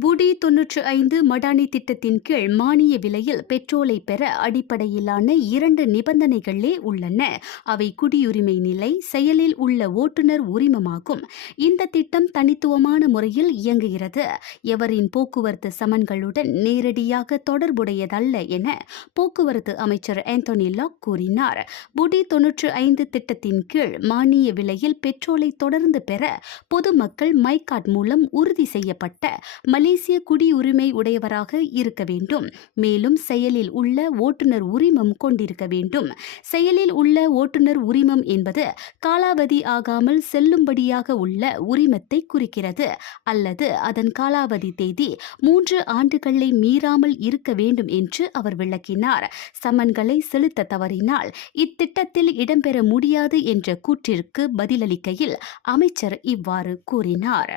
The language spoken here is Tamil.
புடி தொன்னூற்று ஐந்து மடானி திட்டத்தின் கீழ் மானிய விலையில் பெட்ரோலை பெற அடிப்படையிலான இரண்டு நிபந்தனைகளே உள்ளன. அவை குடியுரிமை நிலை செயலில் உள்ள ஓட்டுநர் உரிமமாகும். இந்த திட்டம் தனித்துவமான முறையில் இயங்குகிறது. எவரின் போக்குவரத்து சமன்களுடன் நேரடியாக தொடர்புடையதல்ல என போக்குவரத்து அமைச்சர் ஆந்தோனி லாக் கூறினார். புடி தொன்னூற்று ஐந்து திட்டத்தின் கீழ் மானிய விலையில் பெட்ரோலை தொடர்ந்து பெற பொதுமக்கள் மைகாட் மூலம் உறுதி செய்யப்பட்ட மலேசிய குடியுரிமை உடையவராக இருக்க வேண்டும். மேலும் செயலில் உள்ள ஓட்டுநர் உரிமம் கொண்டிருக்க வேண்டும். செயலில் உள்ள ஓட்டுநர் உரிமம் என்பது காலாவதி ஆகாமல் செல்லும்படியாக உள்ள உரிமத்தை குறிக்கிறது. அல்லது அதன் காலாவதி தேதி மூன்று ஆண்டுகளை மீறாமல் இருக்க வேண்டும் என்று அவர் விளக்கினார். சமன்களை செலுத்த தவறினால் இத்திட்டத்தில் இடம்பெற முடியாது என்ற கூற்றிற்கு பதிலளிக்கையில் அமைச்சர் இவ்வாறு கூறினார்.